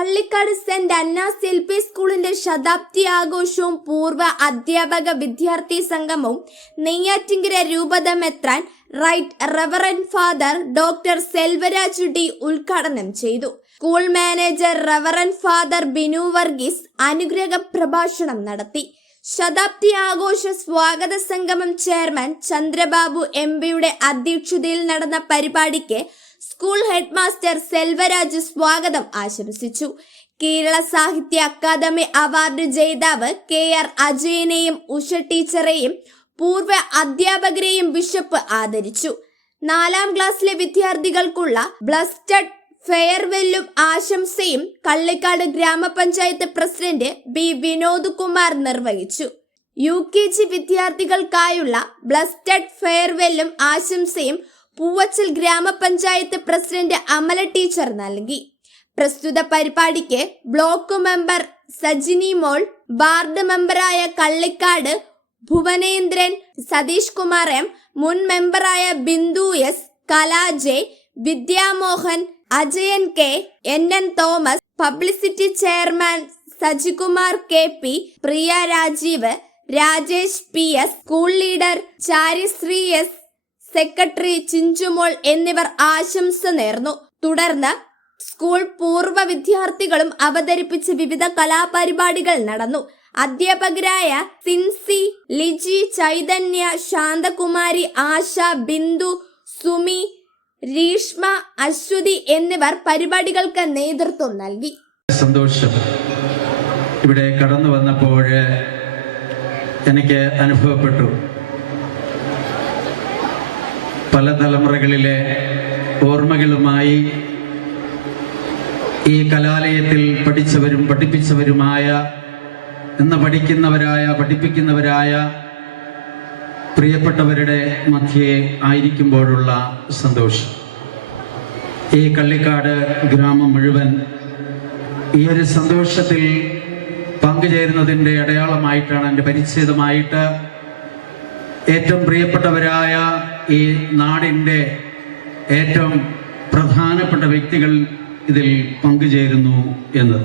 Kallikkad saint അന്നാസ് LP സ്കൂളിന്റെ ശതാബ്ദി ആഘോഷവും പൂർവ്വ അധ്യാപക വിദ്യാർത്ഥി സംഗമവും നെയ്യാറ്റിങ്കര രൂപത മെത്രാൻ right reverend father doctor Selvaraj D ഉദ്ഘാടനം ചെയ്തു. School manager reverend father Binu Varghese അനുഗ്രഹ പ്രഭാഷണം നടത്തി. ശതാബ്ദി ആഘോഷ സ്വാഗത സംഗമം ചെയർമാൻ ചന്ദ്രബാബു MPയുടെ അധ്യക്ഷതയിൽ നടന്ന പരിപാടിക്ക് സ്കൂൾ ഹെഡ് മാസ്റ്റർ സെൽവരാജ് സ്വാഗതം ആശംസിച്ചു. കേരള സാഹിത്യ അക്കാദമി അവാർഡ് ജേതാവ് KR അജയനെയും ഉഷ ടീച്ചറെയും പൂർവ്വ അധ്യാപകരെയും ബിഷപ്പ് ആദരിച്ചു. 4ാം ക്ലാസ്സിലെ വിദ്യാർത്ഥികൾക്കുള്ള ബ്ലസ്റ്റഡ് ഫെയർവെല്ലും ആശംസയും കള്ളിക്കാട് ഗ്രാമപഞ്ചായത്ത് പ്രസിഡന്റ് B വിനോദ് കുമാർ നിർവഹിച്ചു. UKG വിദ്യാർത്ഥികൾക്കായുള്ള ബ്ലസ്റ്റഡ് ഫെയർവെല്ലും ആശംസയും പൂവച്ചൽ ഗ്രാമപഞ്ചായത്ത് പ്രസിഡന്റ് അമല ടീച്ചർ നൽകി. പ്രസ്തുത പരിപാടിക്ക് block member Sajini Mol, ward മെമ്പറായ കള്ളിക്കാട് ഭുവനേന്ദ്രൻ, സതീഷ് കുമാർ M, മുൻ മെമ്പറായ Bindu S, Kala J, Vidyamohan, Ajayan K, NN Thomas, publicity chairman Sajikumar KP, Priya Rajeev, Rajesh PS, school leader Charisree S, secretary Chinchumol എന്നിവർ ആശംസ നേർന്നു. തുടർന്ന് സ്കൂൾ പൂർവ്വ വിദ്യാർത്ഥികളും അവതരിപ്പിച്ച വിവിധ കലാപരിപാടികൾ നടന്നു. അധ്യാപകരായ സിൻസി, ലിജി, ചൈതന്യ, ശാന്തകുമാരി, ആശ, ബിന്ദു, സുമി, രീഷ്മ, അശ്വതി എന്നിവർ പരിപാടികൾക്ക് നേതൃത്വം നൽകി. സന്തോഷം. ഇവിടെ കടന്നു വന്നപ്പോൾ എനിക്ക് അനുഭവപ്പെട്ടു, പല തലമുറകളിലെ ഓർമ്മകളുമായി ഈ കലാലയത്തിൽ പഠിച്ചവരും പഠിപ്പിച്ചവരുമായ പഠിപ്പിക്കുന്നവരായ പ്രിയപ്പെട്ടവരുടെ മധ്യേ ആയിരിക്കുമ്പോഴുള്ള സന്തോഷം. ഈ കള്ളിക്കാട് ഗ്രാമം മുഴുവൻ ഈ ഒരു സന്തോഷത്തിൽ പങ്കുചേരുന്നതിൻ്റെ അടയാളമായിട്ടാണ്, എൻ്റെ പരിച്ഛേദമായിട്ട് ഏറ്റവും പ്രിയപ്പെട്ടവരായ ഈ നാടിൻ്റെ ഏറ്റവും പ്രധാനപ്പെട്ട വ്യക്തികൾ ഇതിൽ പങ്കുചേരുന്നു എന്നത്.